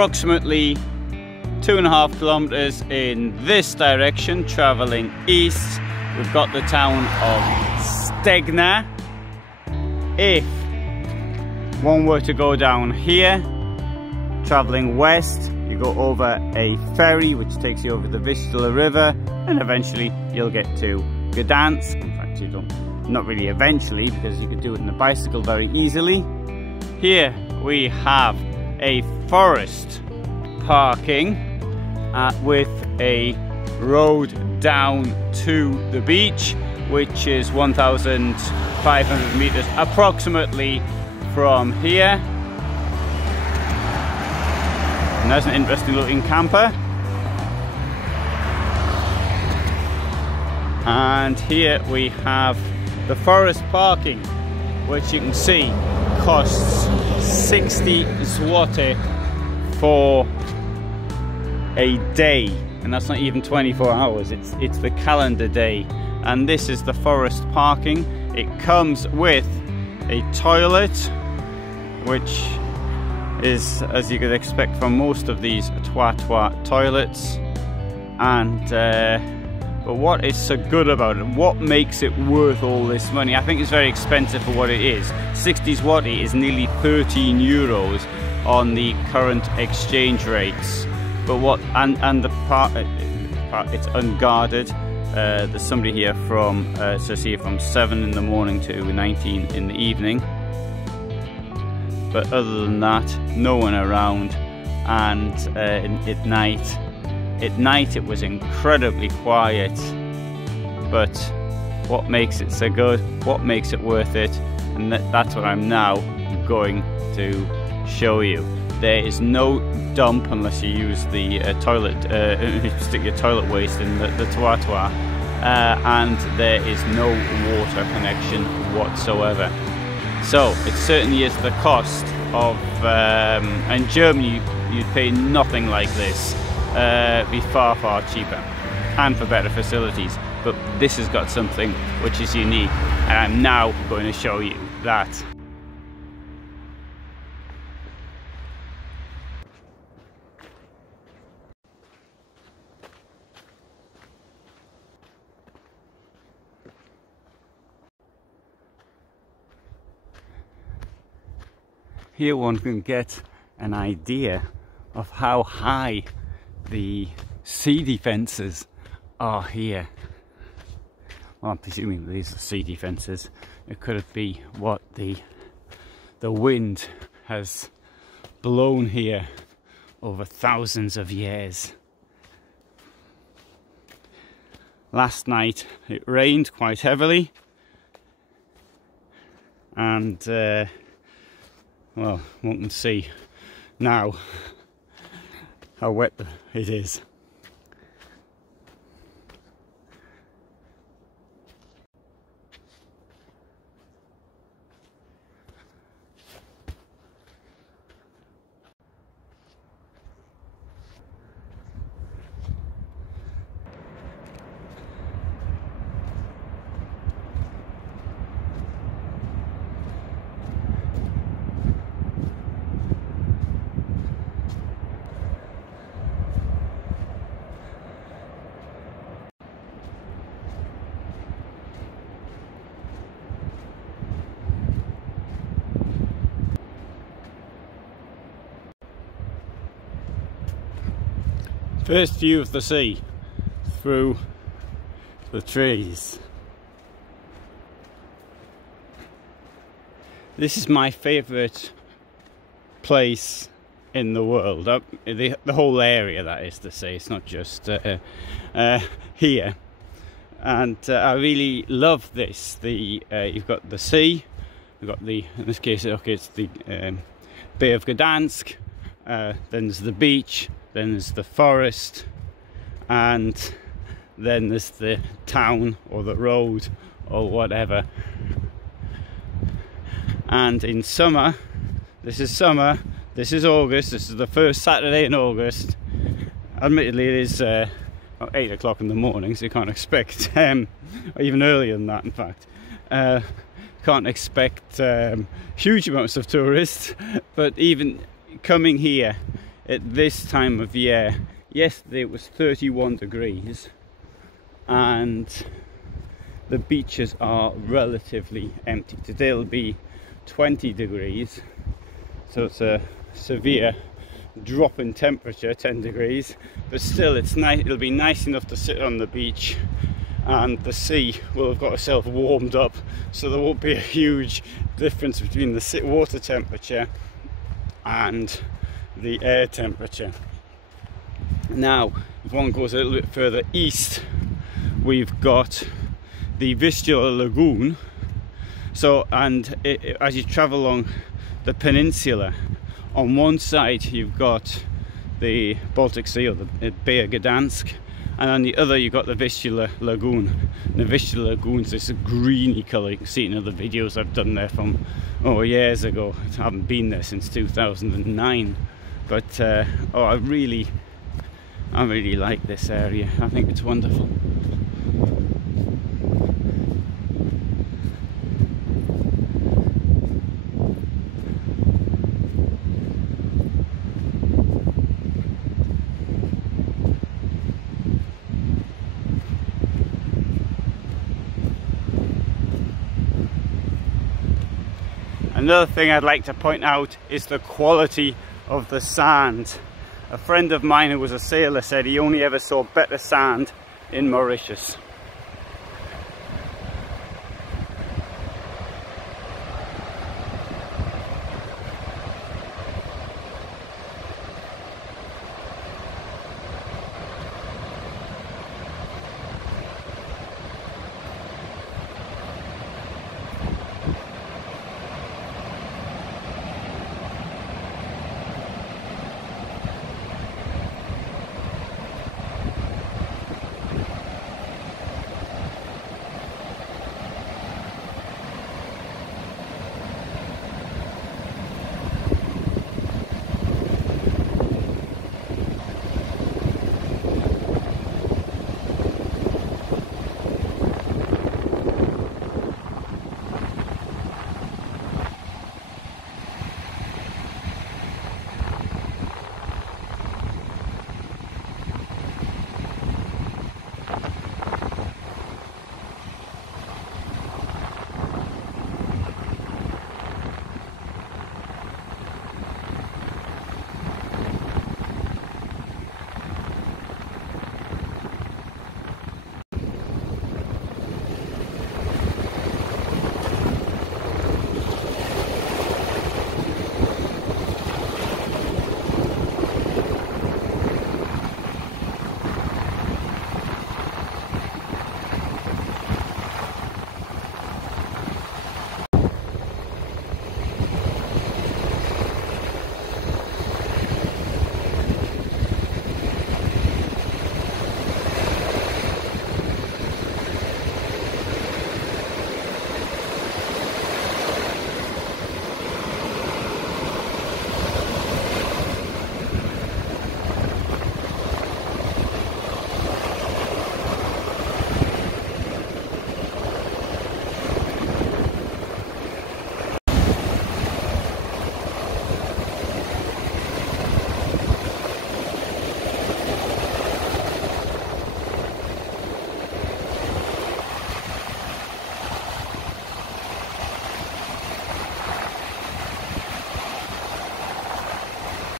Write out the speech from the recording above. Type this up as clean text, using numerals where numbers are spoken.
approximately 2.5 kilometers in this direction, traveling east. We've got the town of Stegna. If one were to go down here, traveling west, you go over a ferry which takes you over the Vistula River, and eventually you'll get to Gdansk. In fact, you don't, not really eventually, because you could do it in a bicycle very easily. Here we have a forest parking with a road down to the beach, which is 1,500 meters approximately from here. And there's an interesting looking camper. And here we have the forest parking, which you can see costs 60 zloty for a day, and that's not even 24 hours, it's the calendar day. And this is the forest parking. It comes with a toilet, which is, as you could expect from most of these toilets. And but what is so good about it, what makes it worth all this money? I think it's very expensive for what it is. 60 zloty is nearly 13 euros on the current exchange rates. But what, and the part, it's unguarded. There's somebody here from, says here from 7 in the morning to 19 in the evening. But other than that, no one around. And at night it was incredibly quiet. But what makes it so good, what makes it worth it, and that's what I'm now going to show you. There is no dump unless you use the toilet, stick your toilet waste in the toilet, and there is no water connection whatsoever. So it certainly is the cost of, in Germany you'd pay nothing like this, be far cheaper and for better facilities. But this has got something which is unique, and I'm now going to show you that. Here one can get an idea of how high the sea defences are here. Well, I'm presuming these are sea defences. It could be what the wind has blown here over thousands of years. Last night it rained quite heavily, and well, one can see now how wet it is. First view of the sea through the trees. This is my favourite place in the world. The whole area, that is to say. It's not just here. And I really love this. You've got the sea. You've got in this case, okay, it's the Bay of Gdansk. Then there's the beach. Then there's the forest, and then there's the town or the road or whatever. And in summer, this is August, this is the first Saturday in August. Admittedly it is 8 o'clock in the morning, so you can't expect, or even earlier than that in fact, can't expect huge amounts of tourists, but even coming here, at this time of year. Yesterday it was 31 degrees and the beaches are relatively empty. Today it'll be 20 degrees, so it's a severe drop in temperature, 10 degrees, but still it's nice. It'll be nice enough to sit on the beach, and the sea will have got itself warmed up, so there won't be a huge difference between the water temperature and the air temperature. Now, if one goes a little bit further east, we've got the Vistula Lagoon. So, and as you travel along the peninsula, on one side you've got the Baltic Sea, or the Bay of Gdansk, and on the other you've got the Vistula Lagoon. And the Vistula Lagoon's this greeny colour. You can see it in other videos I've done there from years ago. I haven't been there since 2009, but oh, I really like this area. I think it's wonderful. Another thing I'd like to point out is the quality of the sand. A friend of mine who was a sailor said he only ever saw better sand in Mauritius.